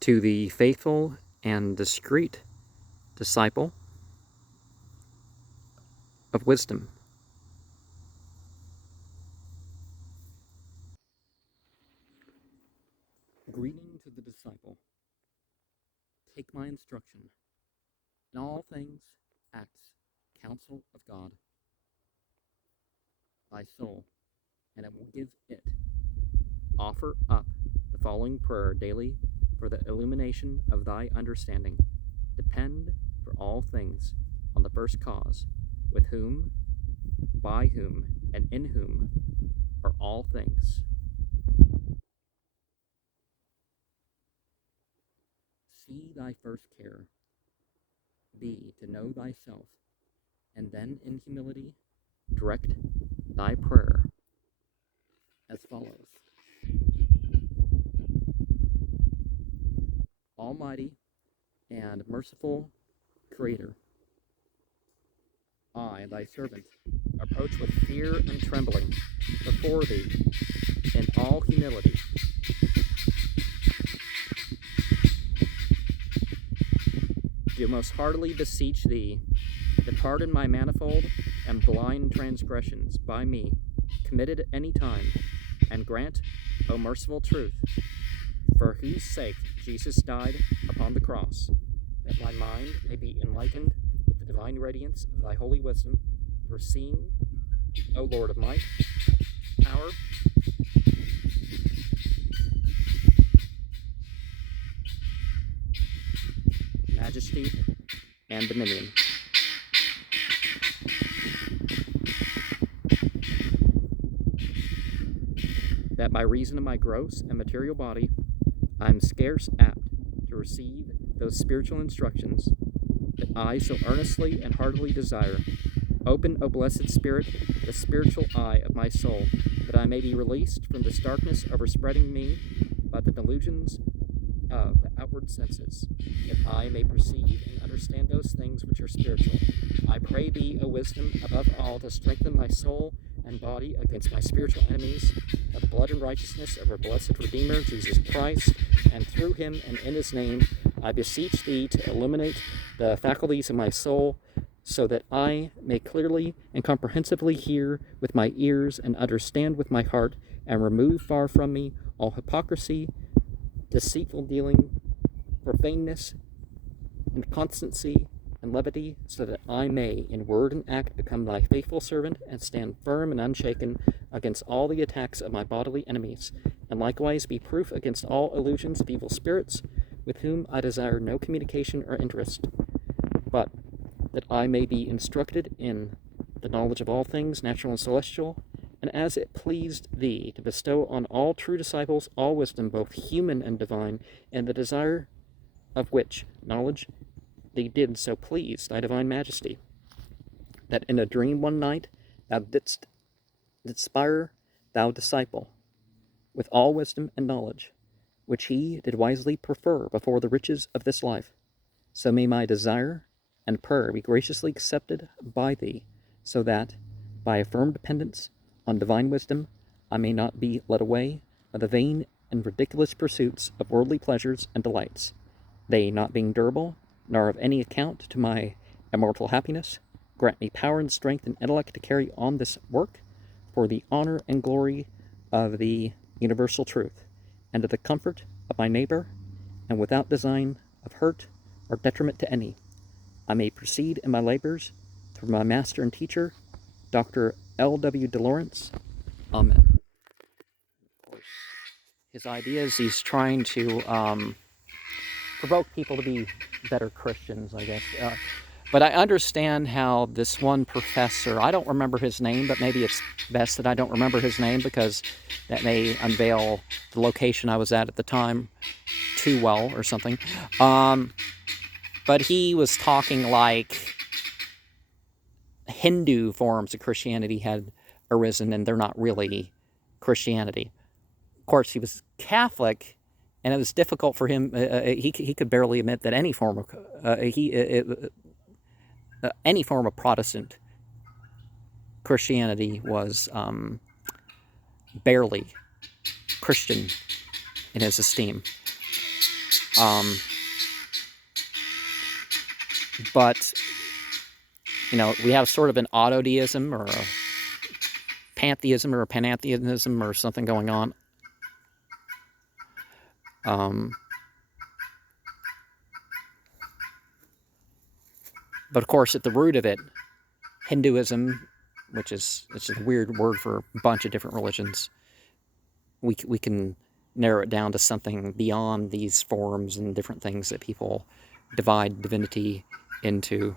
To the faithful and discreet disciple of wisdom. Greeting to the disciple. Take my instruction. In all things, acts, counsel of God, thy soul, and it will give it. Offer up the following prayer daily for the illumination of thy understanding. Depend for all things on the first cause, with whom, by whom, and in whom are all things. See thy first care be to know thyself, and then in humility direct thy prayer as follows. Almighty and merciful Creator, I, thy servant, approach with fear and trembling before thee in all humility. Do most heartily beseech thee to pardon my manifold and blind transgressions by me committed at any time, and grant, O merciful truth, for whose sake Jesus died upon the cross, that my mind may be enlightened with the divine radiance of thy holy wisdom, foreseeing, O Lord of might, power, majesty, and dominion. That by reason of my gross and material body, I am scarce apt to receive those spiritual instructions that I so earnestly and heartily desire. Open, O blessed Spirit, the spiritual eye of my soul, that I may be released from this darkness overspreading me by the delusions of the outward senses, that I may perceive and understand those things which are spiritual. I pray thee, O wisdom, above all, to strengthen my soul and body against my spiritual enemies, by the blood and righteousness of our blessed Redeemer, Jesus Christ, and through him and in his name, I beseech thee to illuminate the faculties of my soul, so that I may clearly and comprehensively hear with my ears and understand with my heart, and remove far from me all hypocrisy, deceitful dealing, profaneness, inconstancy, and levity, so that I may, in word and act, become thy faithful servant, and stand firm and unshaken against all the attacks of my bodily enemies, and likewise be proof against all illusions of evil spirits, with whom I desire no communication or interest, but that I may be instructed in the knowledge of all things, natural and celestial, and as it pleased thee to bestow on all true disciples all wisdom, both human and divine, and the desire of which knowledge thee did so please thy divine majesty, that in a dream one night thou didst inspire thou disciple with all wisdom and knowledge, which he did wisely prefer before the riches of this life. So may my desire and prayer be graciously accepted by thee, so that, by a firm dependence on divine wisdom, I may not be led away by the vain and ridiculous pursuits of worldly pleasures and delights, they not being durable, nor of any account to my immortal happiness. Grant me power and strength and intellect to carry on this work for the honor and glory of the universal truth, and to the comfort of my neighbor, and without design of hurt or detriment to any. I may proceed in my labors through my master and teacher, Dr. L.W. de Laurence. Amen. Of course, his idea is he's trying to provoke people to be better Christians, I guess. But I understand how this one professor, I don't remember his name, but maybe it's best that I don't remember his name, because that may unveil the location I was at the time too well or something. But he was talking like Hindu forms of Christianity had arisen, and they're not really Christianity. Of course, he was Catholic, and it was difficult for him. He could barely admit that any form of Protestant Christianity was barely Christian in his esteem. But, we have sort of an autodeism or a pantheism or a panentheism or something going on. But of course, at the root of it, Hinduism, which is it's a weird word for a bunch of different religions, we can narrow it down to something beyond these forms and different things that people divide divinity into.